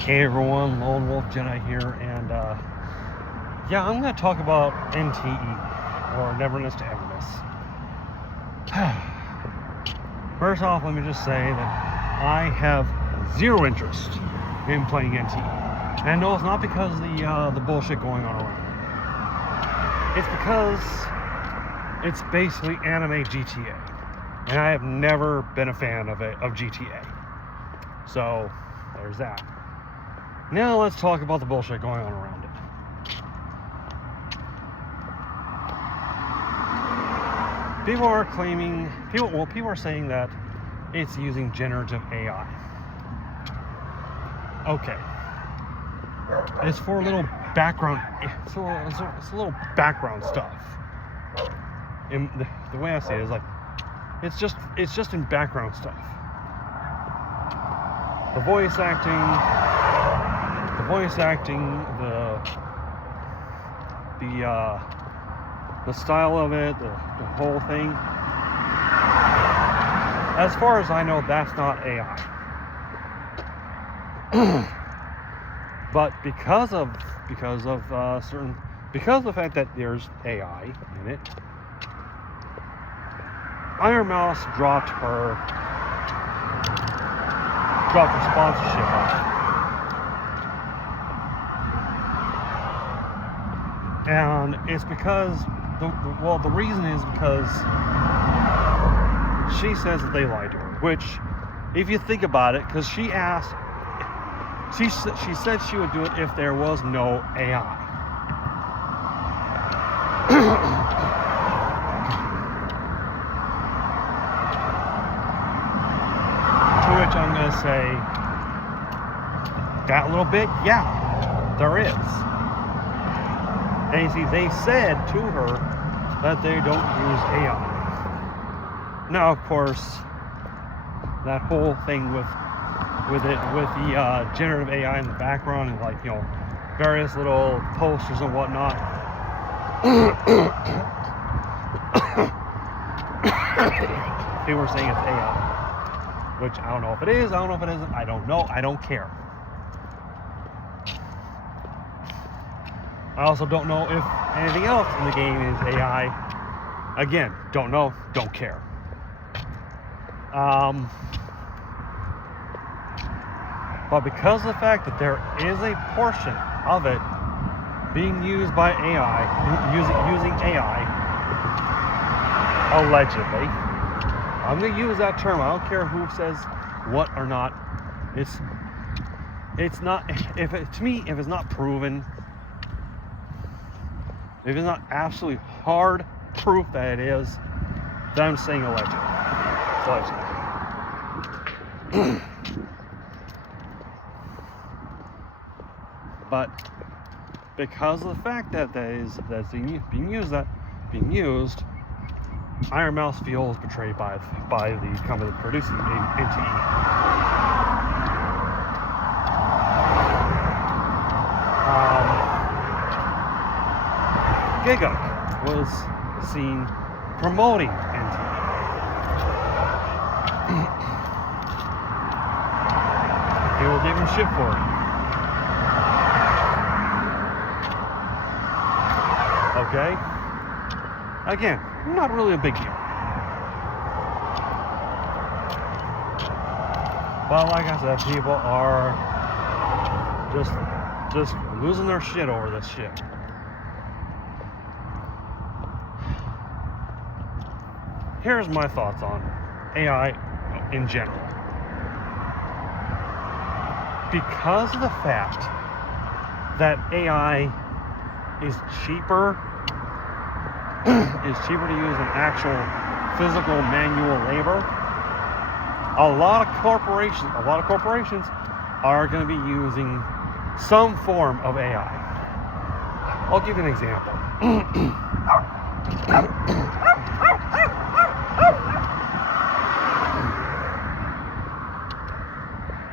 Hey everyone, Lone Wolf Jedi here, and yeah, I'm going to talk about NTE, or Neverness to Everness. First off, let me just say that I have zero interest in playing NTE. And no, it's not because of the bullshit going on around it. It's because it's basically anime GTA. And I have never been a fan of GTA. So, there's that. Now let's talk about the bullshit going on around it. People are saying that it's using generative AI. Okay. It's for a little background, it's a little background stuff. And the way I see it is like, it's just in background stuff. The voice acting, the style of it, the whole thing. As far as I know, that's not AI. But because of the fact that there's AI in it, Iron Mouse dropped her sponsorship on it. And it's because the reason is because she says that they lied to her. Which, if you think about it, because she said she would do it if there was no AI. To which I'm going to say, that little bit, yeah, there is. And you see, they said to her that they don't use AI. Now, of course, that whole thing with the generative AI in the background and, like, you know, various little posters and whatnot. People are saying it's AI, which I don't know if it is. I don't know if it isn't. I don't know. I don't care. I also don't know if anything else in the game is AI. Again, don't know, don't care. But because of the fact that there is a portion of it being used by AI, using AI, allegedly, I'm going to use that term. I don't care who says what or not. It's not, if it's not proven, if it's not absolutely hard proof that it is, then I'm saying allegedly. It's allegedly. But because of the fact that that's being used, Iron Mouse feels betrayed by the company producing NTE. Giga was seen promoting NTE. They will give him shit for it. Okay? Again, not really a big deal. But like I said, people are just losing their shit over this shit. Here's my thoughts on AI in general. Because of the fact that AI is cheaper to use than actual physical manual labor, a lot of corporations are going to be using some form of AI. I'll give you an example.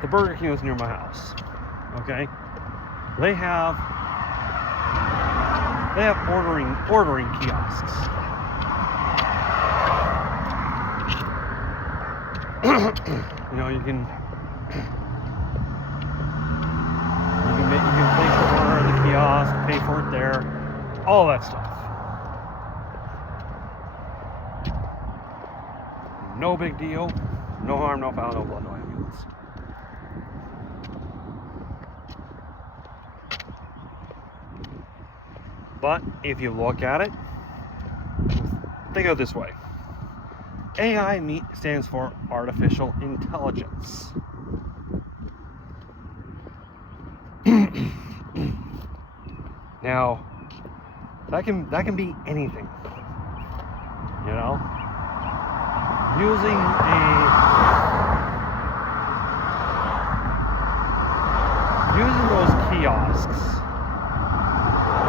The Burger King is near my house. Okay, they have ordering kiosks. You know, you can all that stuff. No big deal. No harm, no foul, no blood, no ambulance. But if you look at it, think of it this way. AI stands for artificial intelligence. Now, that can be anything. You know? Using those kiosks.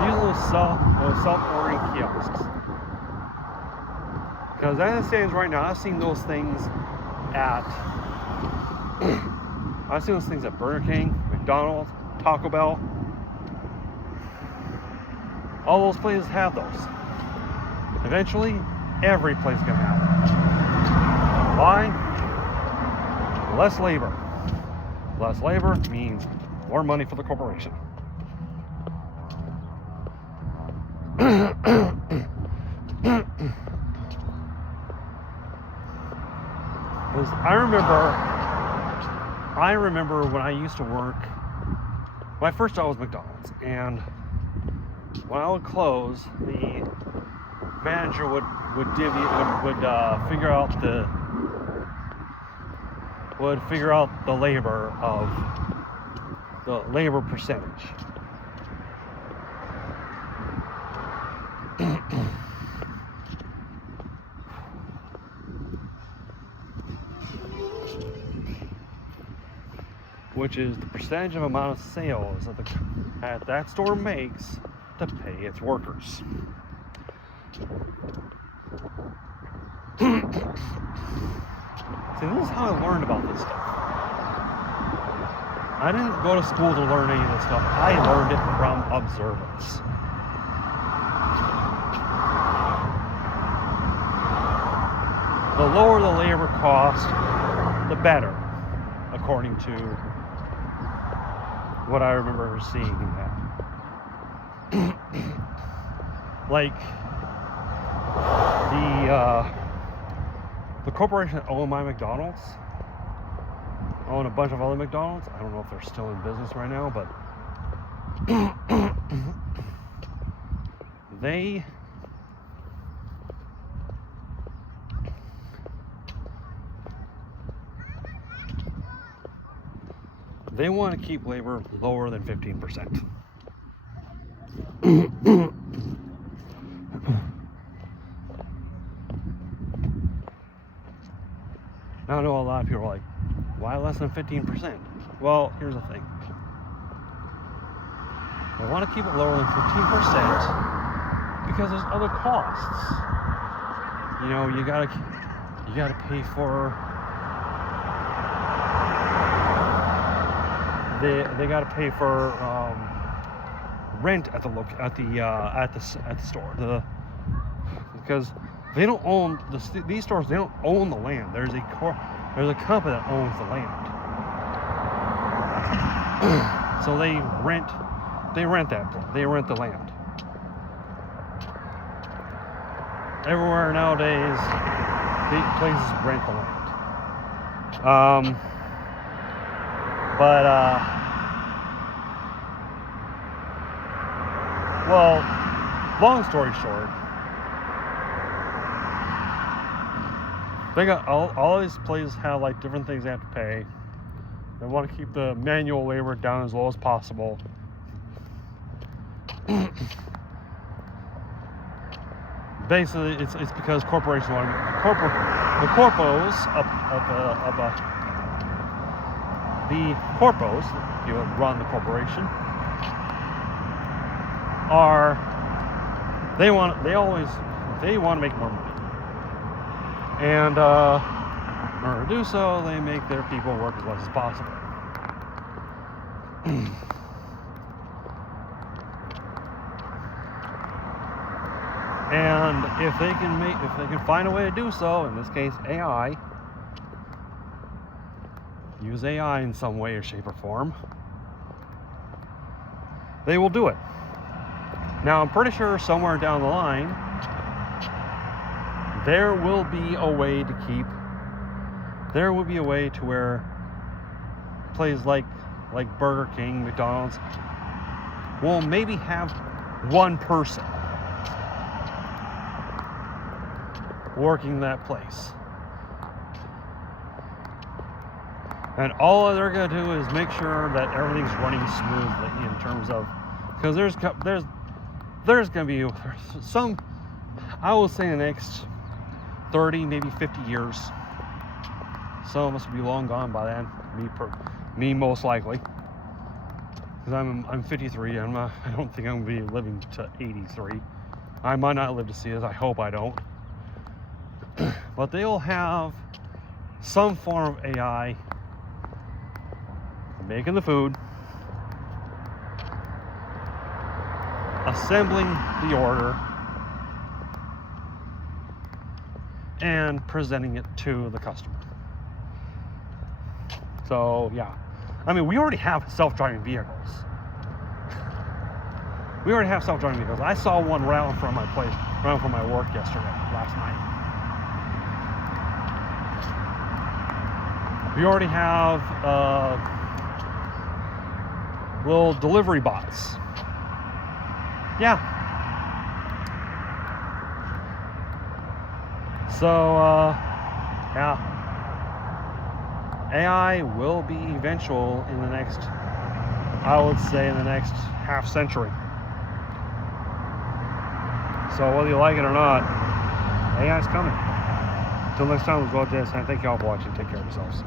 Using those self-ordering kiosks. Because as it stands right now, I've seen those things at Burger King, McDonald's, Taco Bell. All those places have those. Eventually, every place is going to have it. Why? Less labor. Less labor means more money for the corporation. Because I remember when I used to work, my first job was McDonald's, and when I would close, the manager would figure out the labor percentage. Which is the percentage of amount of sales that that store makes to pay its workers. See, this is how I learned about this stuff. I didn't go to school to learn any of this stuff. I learned it from observance. The lower the labor cost, the better, according to what I remember seeing that. Like the corporation that owned my McDonald's owned a bunch of other McDonald's. I don't know if they're still in business right now, but they want to keep labor lower than 15%. Now I know a lot of people are like, why less than 15%? Well, here's the thing. They want to keep it lower than 15% because there's other costs. You know, you gotta pay for they gotta pay for rent at the store. Because they don't own these stores. They don't own the land. There's a company that owns the land. So they rent the land. Everywhere nowadays, the places rent the land. Well, long story short, they got all these places have like different things they have to pay. They want to keep the manual labor down as low as possible. Basically, it's because corporations want to the corpos, if you run the corporation, they want to make more money. And in order to do so, they make their people work as less as possible. And if they can find a way to do so, in this case AI, use AI in some way or shape or form, they will do it. Now, I'm pretty sure somewhere down the line, there will be a way to where places like Burger King, McDonald's will maybe have one person working that place. And all they're going to do is make sure that everything's running smoothly in terms of, because there's going to be some, I will say, in the next 30, maybe 50 years. Some of us will be long gone by then. Me most likely, because I'm 53. I don't think I'm going to be living to 83. I might not live to see this. I hope I don't. But they'll have some form of AI making the food, assembling the order, and presenting it to the customer. So yeah, I mean, we already have self-driving vehicles. I saw one right out in front of my place, right out from my work last night. We already have little delivery bots. Yeah. So, yeah. AI will be eventual in the next, I would say, in the next half century. So whether you like it or not, AI's coming. Until next time, as well, Jess, and thank you all for watching. Take care of yourselves.